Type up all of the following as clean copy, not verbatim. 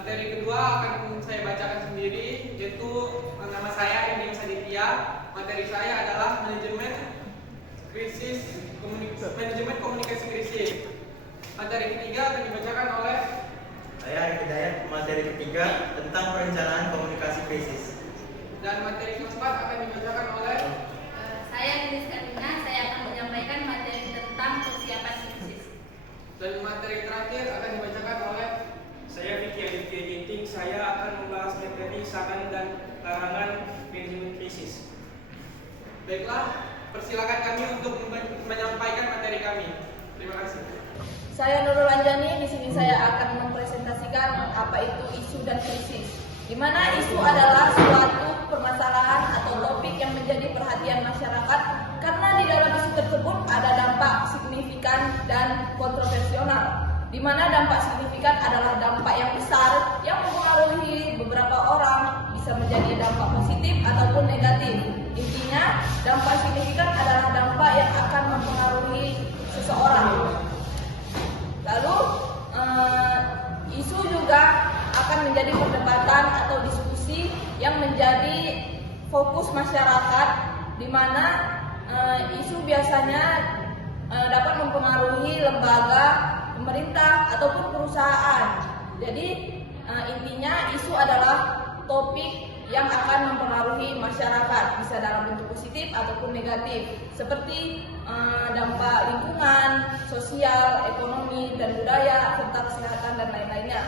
Materi kedua akan saya bacakan sendiri, yaitu nama saya Edi Saditya. Materi saya adalah manajemen komunikasi krisis. Materi ketiga akan dibacakan oleh saya Arif Hidayat. Materi ketiga tentang perencanaan komunikasi krisis. Dan materi keempat akan dibacakan oleh saya Lilis Karina. Saya akan menyampaikan materi tentang persiapan krisis. Dan materi terakhir akan dibacakan oleh saya Vicky Aditya Ginting. Saya akan membahas materi saran dan larangan manajemen krisis. Baiklah, persilakan kami untuk menyampaikan materi kami. Terima kasih. Saya Nurul Anjani. Di sini saya akan mempresentasikan apa itu isu dan krisis. Di mana isu adalah suatu permasalahan atau topik yang menjadi perhatian masyarakat karena di dalam isu tersebut ada dampak signifikan dan kontroversial. Di mana dampak signifikan adalah dampak yang besar yang mempengaruhi beberapa orang, bisa menjadi dampak positif ataupun negatif. Intinya, dampak signifikan adalah dampak yang akan mempengaruhi seseorang. Lalu, isu juga akan menjadi perdebatan atau diskusi yang menjadi fokus masyarakat, di mana isu biasanya dapat mempengaruhi lembaga, pemerintah ataupun perusahaan. Jadi intinya isu adalah topik yang akan mempengaruhi masyarakat, bisa dalam bentuk positif ataupun negatif, seperti dampak lingkungan, sosial, ekonomi, dan budaya, serta kesehatan dan lain-lainnya.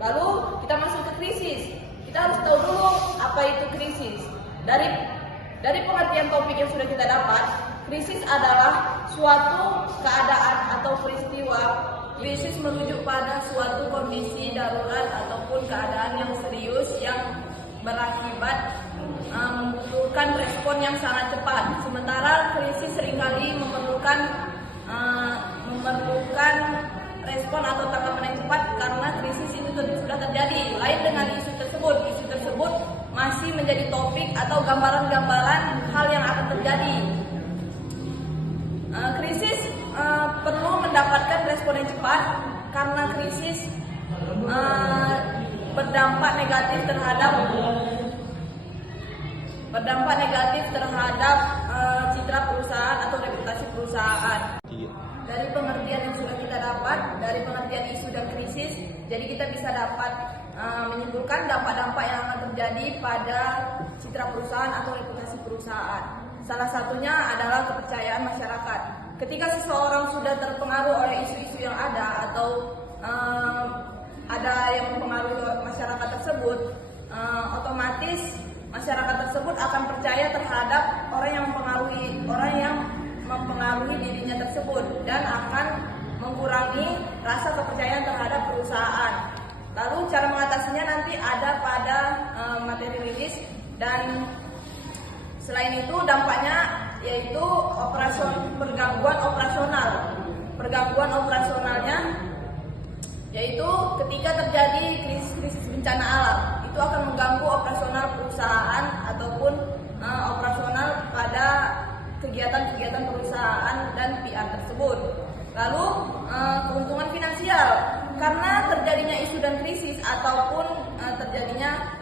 Lalu kita masuk ke krisis. Kita harus tahu dulu apa itu krisis. Dari pengertian topik yang sudah kita dapat, krisis adalah suatu keadaan atau peristiwa. Krisis merujuk pada suatu kondisi darurat ataupun keadaan yang serius yang berakibat membutuhkan respon yang sangat cepat. Sementara krisis seringkali memerlukan respon atau tanggapan yang cepat karena krisis itu sudah terjadi. Lain dengan isu tersebut masih menjadi topik atau gambaran-gambaran hal yang akan terjadi. Krisis perlu mendapatkan respon yang cepat karena krisis berdampak negatif terhadap citra perusahaan atau reputasi perusahaan. Dari pengertian yang sudah kita dapat, dari pengertian isu dan krisis, jadi kita bisa dapat menyimpulkan dampak-dampak yang akan terjadi pada citra perusahaan atau reputasi perusahaan. Salah satunya adalah kepercayaan masyarakat. Ketika seseorang sudah terpengaruh oleh isu-isu yang ada atau ada yang mempengaruhi masyarakat tersebut, otomatis masyarakat tersebut akan percaya terhadap orang yang mempengaruhi dirinya tersebut dan akan mengurangi rasa kepercayaan terhadap perusahaan. Lalu cara mengatasinya nanti ada pada materi rilis, dan selain itu dampaknya yaitu pergangguan operasionalnya, yaitu ketika terjadi krisis bencana alam, itu akan mengganggu operasional perusahaan ataupun operasional pada kegiatan-kegiatan perusahaan dan PR tersebut. Lalu keuntungan finansial karena terjadinya isu dan krisis ataupun terjadinya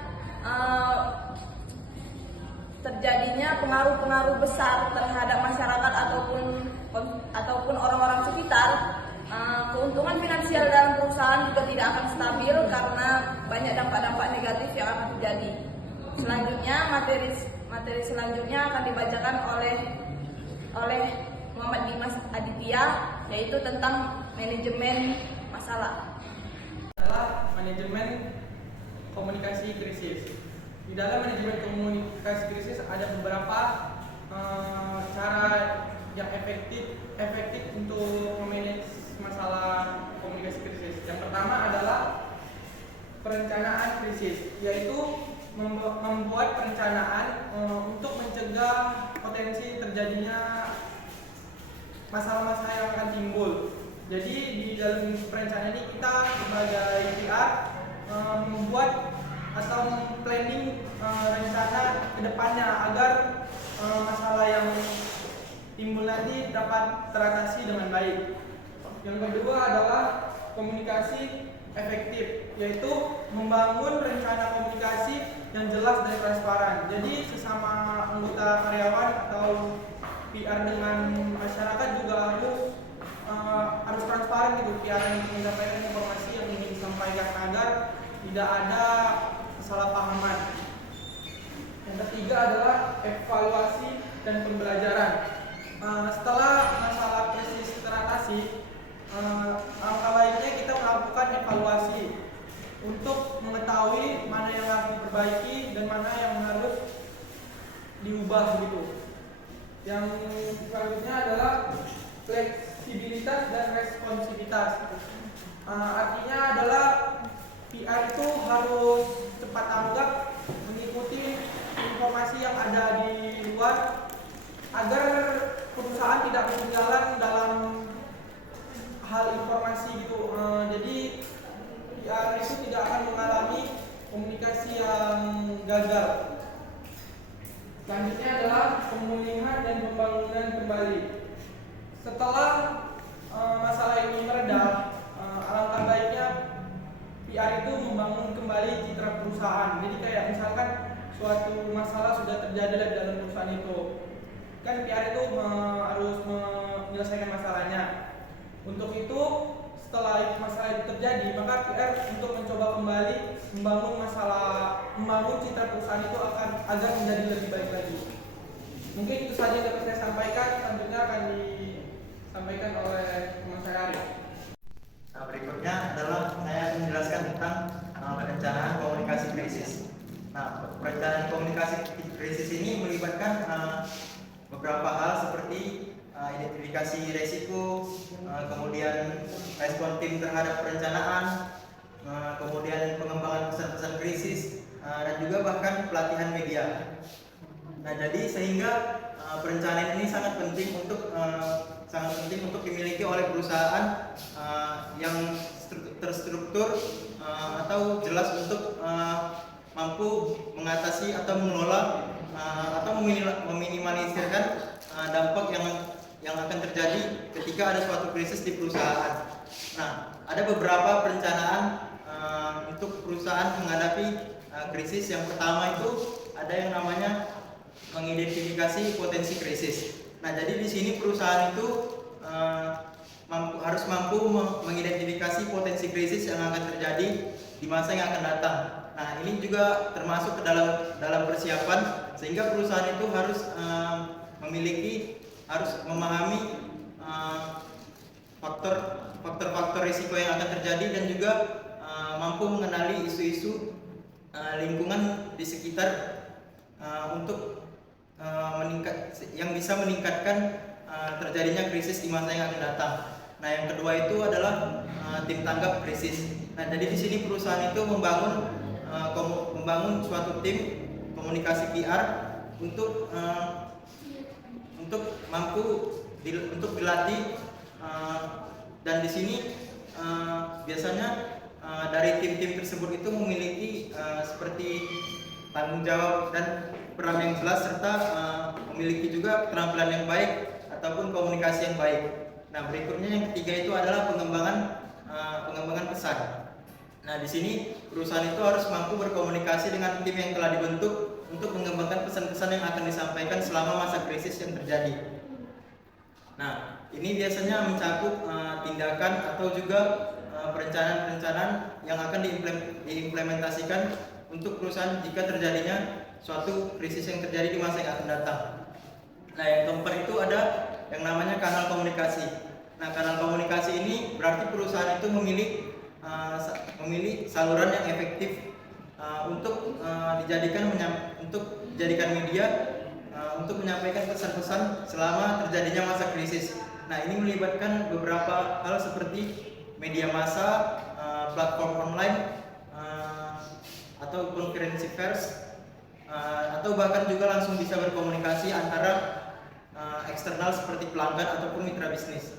pengaruh-pengaruh besar terhadap masyarakat ataupun orang-orang sekitar, keuntungan finansial dalam perusahaan juga tidak akan stabil karena banyak dampak-dampak negatif yang akan terjadi. Selanjutnya materi selanjutnya akan dibacakan oleh Muhammad Dimas Aditya, yaitu tentang manajemen masalah. Adalah manajemen komunikasi krisis. Di dalam manajemen komunikasi krisis ada beberapa cara yang efektif untuk memanage masalah komunikasi krisis. Yang pertama adalah perencanaan krisis, yaitu membuat perencanaan untuk mencegah potensi terjadinya masalah-masalah yang akan timbul. Jadi di dalam perencanaan ini kita sebagai PR membuat atau planning rencana kedepannya agar masalah yang timbul nanti dapat teratasi dengan baik. Yang kedua adalah komunikasi efektif, yaitu membangun rencana komunikasi yang jelas dan transparan. Jadi sesama anggota karyawan atau PR dengan masyarakat juga harus transparan gitu, PR yang menyampaikan informasi yang ingin disampaikan agar tidak ada kesalahpahaman. Yang ketiga adalah evaluasi dan pembelajaran. Setelah masalah krisis teratasi, langkah baiknya kita melakukan evaluasi untuk mengetahui mana yang harus diperbaiki dan mana yang harus diubah gitu. Yang selanjutnya adalah fleksibilitas dan responsivitas. Artinya adalah PR itu harus cepat tanggap, mengikuti informasi yang ada di luar agar perusahaan tidak ketinggalan dalam hal informasi gitu. Jadi PR itu tidak akan mengalami komunikasi yang gagal. Selanjutnya adalah pemulihan dan pembangunan kembali. Setelah masalah ini mereda, alangkah baiknya PR itu membangun kembali citra perusahaan. Jadi kayak misalkan suatu masalah sudah terjadi di dalam perusahaan itu, kan PR itu harus menyelesaikan masalahnya. Untuk itu, setelah masalah itu terjadi, maka PR untuk mencoba kembali membangun citra perusahaan itu agar menjadi lebih baik lagi. Mungkin itu saja yang dapat saya sampaikan. Selanjutnya akan disampaikan oleh teman saya Arif. Nah, berikutnya adalah saya akan menjelaskan tentang perencanaan komunikasi krisis. Nah, perencanaan komunikasi krisis ini melibatkan beberapa hal seperti identifikasi resiko, kemudian respon tim terhadap perencanaan, kemudian pengembangan pesan-pesan krisis, dan juga bahkan pelatihan media. Nah, jadi sehingga perencanaan ini sangat penting untuk dimiliki oleh perusahaan yang terstruktur atau jelas untuk mampu mengatasi atau mengelola atau meminimalisirkan dampak yang akan terjadi ketika ada suatu krisis di perusahaan. Nah, ada beberapa perencanaan untuk perusahaan menghadapi krisis. Yang pertama itu ada yang namanya mengidentifikasi potensi krisis. Nah, jadi di sini perusahaan itu harus mampu mengidentifikasi potensi krisis yang akan terjadi di masa yang akan datang. Nah, ini juga termasuk ke dalam persiapan, sehingga perusahaan itu harus memahami faktor-faktor risiko yang akan terjadi dan juga mampu mengenali isu-isu lingkungan di sekitar untuk yang bisa meningkatkan terjadinya krisis di masa yang akan datang. Nah, yang kedua itu adalah tim tanggap krisis. Nah, jadi di sini perusahaan itu membangun suatu tim komunikasi PR untuk dilatih, dan di sini biasanya dari tim-tim tersebut itu memiliki seperti tanggung jawab dan peran yang jelas, serta memiliki juga keterampilan yang baik ataupun komunikasi yang baik. Nah, berikutnya yang ketiga itu adalah pengembangan pesan. Nah, di sini perusahaan itu harus mampu berkomunikasi dengan tim yang telah dibentuk untuk mengembangkan pesan-pesan yang akan disampaikan selama masa krisis yang terjadi. Nah, ini biasanya mencakup tindakan atau juga perencanaan-perencanaan yang akan diimplementasikan untuk perusahaan jika terjadinya suatu krisis yang terjadi di masa yang akan datang. Nah, yang keempat itu ada yang namanya kanal komunikasi. Nah, kanal komunikasi ini berarti perusahaan itu memilih saluran yang efektif untuk dijadikan media untuk menyampaikan pesan-pesan selama terjadinya masa krisis. Nah, ini melibatkan beberapa hal seperti media massa, platform online, atau konferensi pers, atau bahkan juga langsung bisa berkomunikasi antara eksternal seperti pelanggan ataupun mitra bisnis.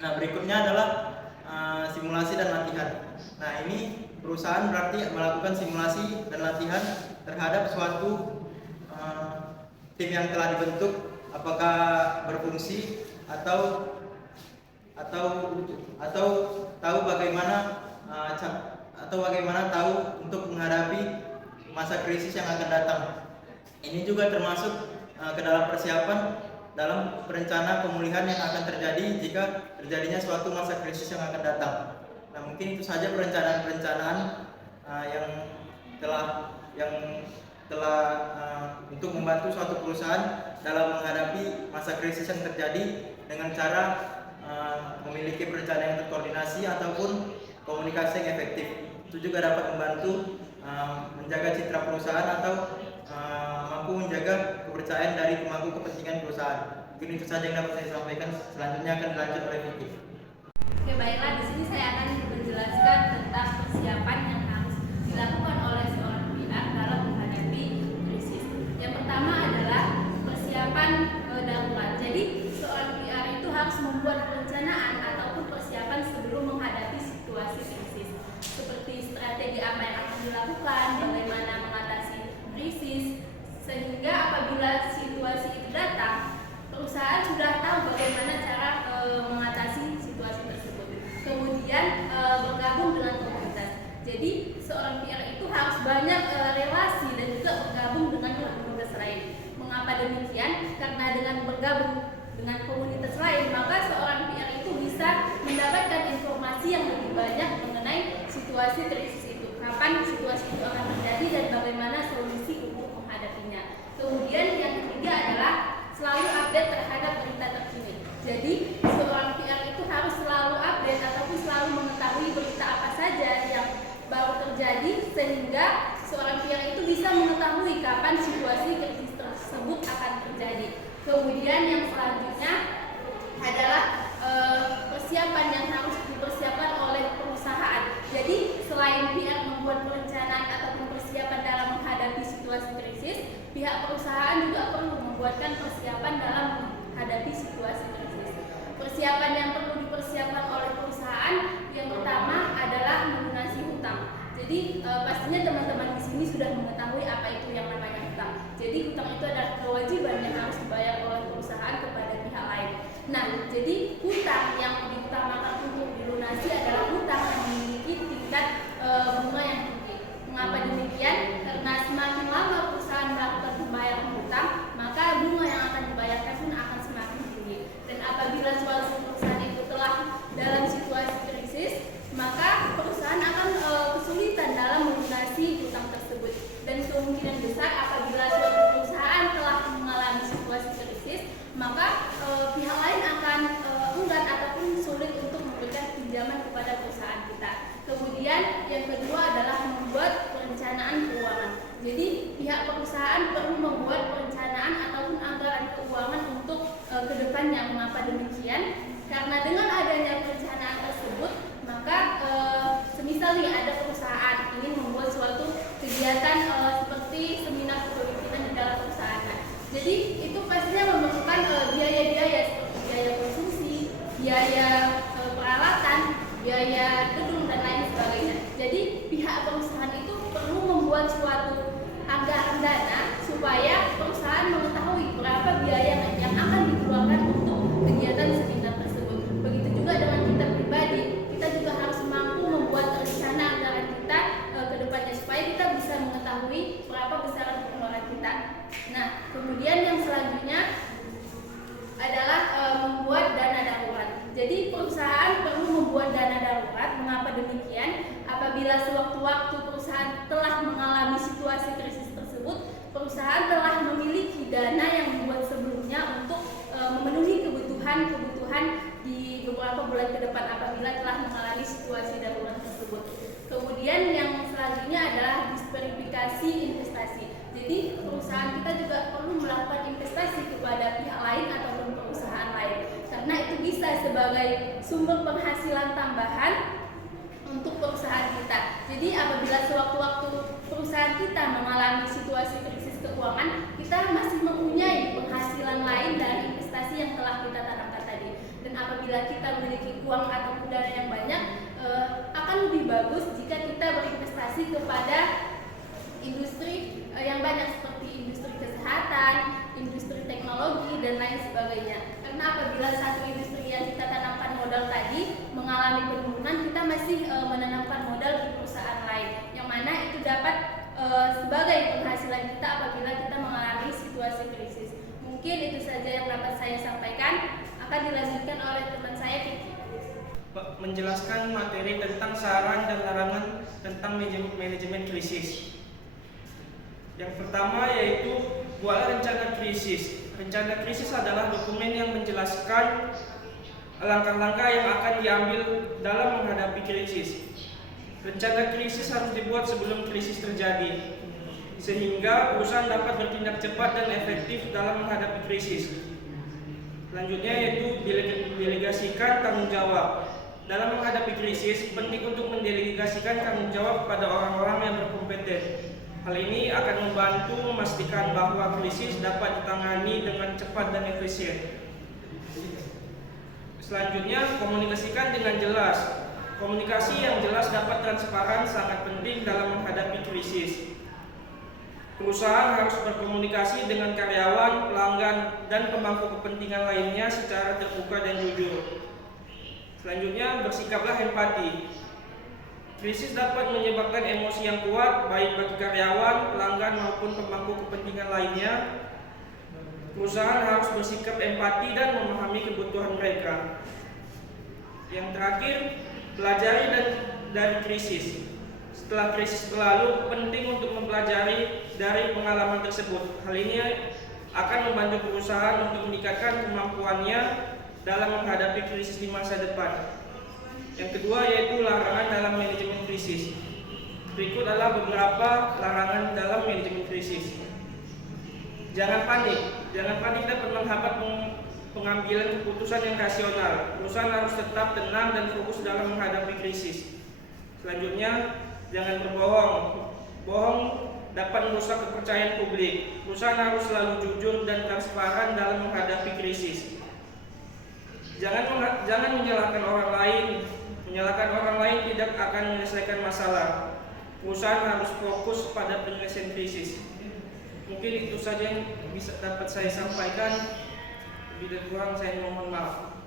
Nah, berikutnya adalah simulasi dan latihan. Nah, ini perusahaan berarti melakukan simulasi dan latihan terhadap suatu tim yang telah dibentuk, apakah berfungsi atau tahu bagaimana atau bagaimana tahu untuk menghadapi masa krisis yang akan datang. Ini juga termasuk ke dalam persiapan dalam perencanaan pemulihan yang akan terjadi jika terjadinya suatu masa krisis yang akan datang. Nah, mungkin itu saja perencanaan-perencanaan yang telah untuk membantu suatu perusahaan dalam menghadapi masa krisis yang terjadi dengan cara memiliki perencanaan yang terkoordinasi ataupun komunikasi yang efektif. Itu juga dapat membantu menjaga citra perusahaan atau mampu menjaga kepercayaan dari pemangku kepentingan perusahaan. Mungkin itu saja yang dapat saya sampaikan. Selanjutnya akan dilanjut oleh Vicky. Oke, baiklah, di sini saya akan menjelaskan tentang persiapan yang harus dilakukan oleh seorang PR dalam menghadapi krisis. Yang pertama adalah persiapan darurat. Jadi seorang PR itu harus membuat perencanaan ataupun persiapan sebelum menghadapi situasi krisis. Seperti strategi apa yang akan dilakukan, bagaimana mengatasi krisis, sehingga apabila situasi itu datang, perusahaan sudah tahu bagaimana cara mengatasi situasi tersebut. Kemudian bergabung dengan komunitas. Jadi seorang PR itu harus banyak relasi dan juga bergabung dengan komunitas lain. Mengapa demikian? Karena dengan bergabung dengan komunitas lain, maka seorang PR itu bisa mendapatkan informasi yang lebih banyak mengenai situasi krisis itu. Kapan situasi itu akan terjadi dan bagaimana solusi untuk menghadapinya. Kemudian yang ketiga adalah selalu update terhadap berita terkini. Jadi seorang PR itu harus selalu update ataupun selalu mengetahui berita apa saja yang baru terjadi, sehingga seorang PR itu bisa mengetahui kapan situasi krisis tersebut akan terjadi. Kemudian yang selanjutnya adalah persiapan yang harus dipersiapkan oleh perusahaan. Jadi selain PR membuat perencanaan ataupun persiapan dalam menghadapi situasi krisis, pihak perusahaan juga perlu membuatkan persiapan dalam menghadapi situasi krisis. Persiapan yang perlu dipersiapkan oleh perusahaan yang pertama adalah melunasi hutang. Jadi pastinya teman-teman di sini sudah mengetahui apa itu yang namanya hutang. Jadi hutang itu adalah kewajiban yang harus dibayar oleh perusahaan kepada pihak lain. Nah, jadi hutang yang diutamakan untuk dilunasi adalah hutang yang memiliki tingkat bunga yang tinggi. Mengapa demikian? Karena semakin lama perusahaan melakukan pembayaran hutang, maka bunga yang akan dibayarkan pun akan semakin tinggi. Dan apabila suatu perusahaan itu telah dalam situasi krisis, maka perusahaan akan kesulitan dalam melunasi hutang tersebut. Dan kemungkinan besar apabila suatu perusahaan telah mengalami situasi krisis, maka pihak lain akan enggan ataupun sulit untuk memberikan pinjaman kepada perusahaan kita. Kemudian yang kedua adalah membuat perencanaan keuangan. Jadi pihak perusahaan perlu membuat perencanaan ataupun anggaran keuangan untuk kedepannya. Mengapa demikian? Karena dengan adanya perencanaan tersebut, maka semisal nih ada perusahaan ingin membuat suatu kegiatan seperti seminar kepemimpinan di dalam perusahaan. Jadi itu pastinya memerlukan biaya-biaya seperti biaya konsumsi, biaya peralatan, biaya gedung dan lain sebagainya. Jadi pihak perusahaan itu perlu membuat suatu anggaran dana supaya perusahaan mengetahui berapa biaya yang akan dikeluarkan untuk kegiatan seminar tersebut. Begitu juga dengan kita pribadi, kita juga harus mampu membuat rencana anggaran kita ke depannya supaya kita bisa mengetahui berapa besaran pengeluaran kita. Nah, kemudian yang selanjutnya adalah membuat dana darurat. Jadi perusahaan perlu membuat dana darurat. Mengapa demikian? Apabila sewaktu-waktu perusahaan telah mengalami situasi krisis tersebut, perusahaan telah memiliki dana yang dibuat sebelumnya untuk memenuhi kebutuhan di beberapa bulan ke depan apabila telah mengalami situasi darurat tersebut. Kemudian yang selanjutnya adalah diversifikasi investasi. Jadi perusahaan kita juga perlu melakukan investasi kepada pihak lain ataupun perusahaan lain, karena itu bisa sebagai sumber penghasilan tambahan untuk perusahaan kita. Jadi apabila sewaktu-waktu perusahaan kita mengalami situasi krisis keuangan, kita masih mempunyai penghasilan lain dari investasi yang telah kita tanamkan tadi. Dan apabila kita memiliki uang atau dana yang banyak, akan lebih bagus jika kita berinvestasi kepada industri yang banyak seperti industri kesehatan, industri teknologi dan lain sebagainya. Karena apabila satu industri yang kita tanamkan modal tadi mengalami penurunan, kita masih menanamkan dapat sebagai penghasilan kita apabila kita mengalami situasi krisis. Mungkin itu saja yang dapat saya sampaikan. Akan dilanjutkan oleh teman saya Kiki. Menjelaskan materi tentang saran dan larangan tentang manajemen krisis. Yang pertama yaitu buatlah rencana krisis. Rencana krisis adalah dokumen yang menjelaskan langkah-langkah yang akan diambil dalam menghadapi krisis. Rencana krisis harus dibuat sebelum krisis terjadi, sehingga perusahaan dapat bertindak cepat dan efektif dalam menghadapi krisis. Selanjutnya yaitu delegasikan tanggung jawab. Dalam menghadapi krisis, penting untuk mendelegasikan tanggung jawab pada orang-orang yang berkompeten. Hal ini akan membantu memastikan bahwa krisis dapat ditangani dengan cepat dan efisien. Selanjutnya, komunikasikan dengan jelas. Komunikasi yang jelas dapat transparan sangat penting dalam menghadapi krisis. Perusahaan harus berkomunikasi dengan karyawan, pelanggan, dan pemangku kepentingan lainnya secara terbuka dan jujur. Selanjutnya, bersikaplah empati. Krisis dapat menyebabkan emosi yang kuat baik bagi karyawan, pelanggan maupun pemangku kepentingan lainnya. Perusahaan harus bersikap empati dan memahami kebutuhan mereka. Yang terakhir, pelajari dari krisis. Setelah krisis berlalu, penting untuk mempelajari dari pengalaman tersebut. Hal ini akan membantu perusahaan untuk meningkatkan kemampuannya dalam menghadapi krisis di masa depan. Yang kedua yaitu larangan dalam manajemen krisis. Berikut adalah beberapa larangan dalam manajemen krisis. Jangan panik dapat menghambat pengambilan keputusan yang rasional. Perusahaan harus tetap tenang dan fokus dalam menghadapi krisis. Selanjutnya, jangan berbohong. Bohong dapat merusak kepercayaan publik. Perusahaan harus selalu jujur dan transparan dalam menghadapi krisis. Jangan menyalahkan orang lain. Menyalahkan orang lain tidak akan menyelesaikan masalah. Perusahaan harus fokus pada penyelesaian krisis. Mungkin itu saja yang bisa dapat saya sampaikan. Lebih dan kurang saya mohon maaf.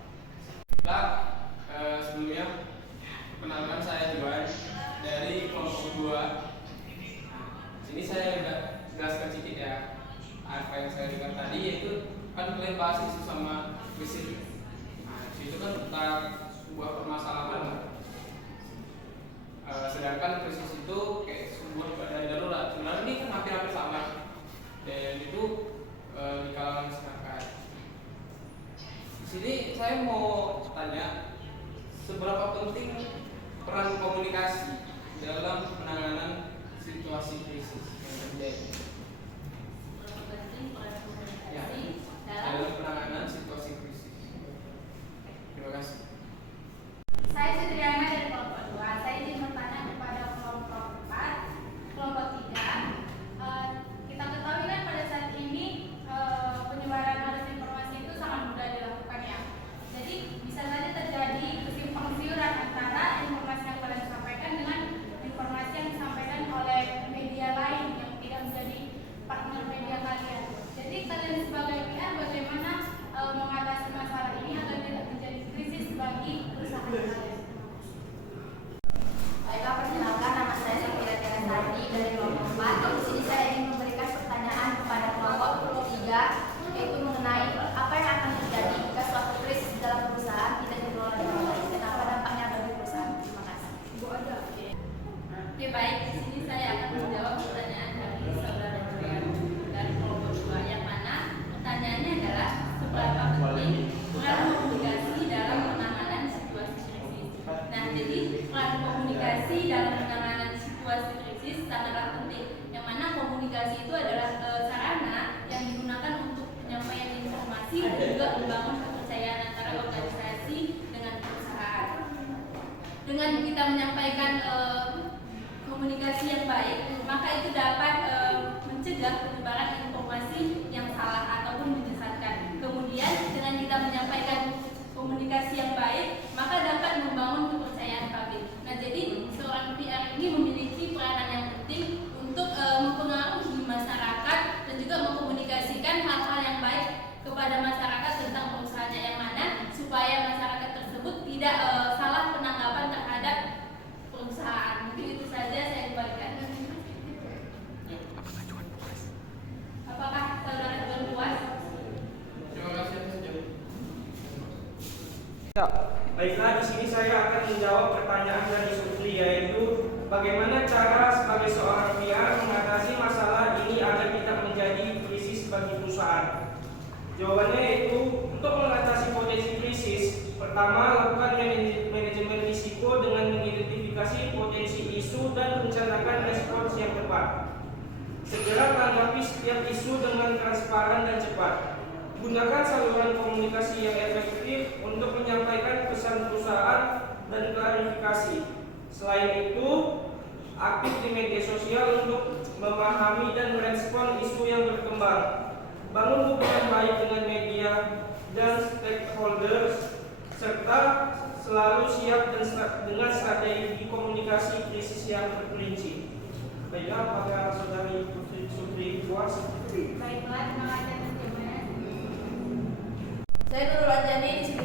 Sebelumnya perkenalkan saya Juan dari kelompok 2. Sini saya udah jelaskan sedikit ya apa yang saya dengar tadi, yaitu kan kalian bahas isu sama krisis. Nah, itu kan tentang sebuah permasalahan. Sedangkan krisis itu kayak sebuah keadaan darurat. Sebenarnya ini kan hampir-hampir sama. Dan itu di kalangan masyarakat. Di sini saya mau tanya, seberapa penting peran komunikasi dalam penanganan situasi krisis yang terjadi? Penting peran komunikasi Ya, dalam penanganan situasi krisis. Terima kasih. Saya Sutriana dari kelompok 2. Saya ingin bertanya kepada kelompok 4, kelompok 3. Kita ketahui kan pada saat ini penyebaran arus informasi itu sangat mudah dilakukan ya. Jadi bisa saja terjadi kesimpang siuran antara informasi yang kalian sampaikan dengan informasi yang disampaikan oleh media lain yang tidak menjadi partner media kalian. Jadi kalian sebagai PR bagaimana mengatasi masalah ini agar tidak menjadi krisis bagi perusahaan kalian? Baiklah, perkenalkan, nama saya Safira Terasati dari kelompok 4. Di sini saya ingin memberikan pertanyaan kepada kelompok 3, yaitu mengenai apa yang akan terjadi jika suatu krisis dalam perusahaan tidak dikelola dengan baik dan apa dampaknya bagi perusahaan. Terima kasih. Oke, baik, di sini saya akan menjawab pertanyaan dari saudara Julian dari kelompok 2, yang mana pertanyaannya adalah seberapa penting peran komunikasi dalam penanganan situasi krisis. Nah, jadi peran komunikasi dalam penanganan situasi krisis sangatlah penting. Yang mana komunikasi itu adalah sarana yang digunakan untuk penyampaian informasi dan juga membangun kepercayaan antara organisasi dengan perusahaan. Dengan kita menyampaikan komunikasi yang baik, maka itu dapat mencegah penyebaran informasi yang salah ataupun menyesatkan. Kemudian dengan kita menyampaikan komunikasi yang baik, maka dapat membangun kepercayaan publik. Nah, jadi seorang PR ini memiliki peranan yang penting untuk mempengaruhi masyarakat dan juga mengkomunikasikan hal-hal yang baik kepada masyarakat tentang perusahaannya, yang mana supaya masyarakat tersebut tidak salah penanggapan terhadap perusahaan. Mungkin itu saja saya kembalikan. Baiklah, di sini saya akan menjawab pertanyaan dari Supri, yaitu bagaimana cara sebagai seorang PR mengatasi masalah ini agar tidak menjadi krisis bagi perusahaan. Jawabannya yaitu untuk mengatasi potensi krisis, pertama lakukan manajemen risiko dengan mengidentifikasi potensi isu dan rencanakan respons yang tepat. Segera tanggapi setiap isu dengan transparan dan cepat. Gunakan saluran komunikasi yang efektif untuk menyampaikan pesan perusahaan dan klarifikasi. Selain itu, aktif di media sosial untuk memahami dan merespon isu yang berkembang. Bangun hubungan baik dengan media dan stakeholders, serta selalu siap dengan strategi komunikasi krisis yang terperinci. Baiklah, apakah saudari Supri puas? Baiklah, terima kasih atas jawabannya. Saya Nurul Anjani, di sini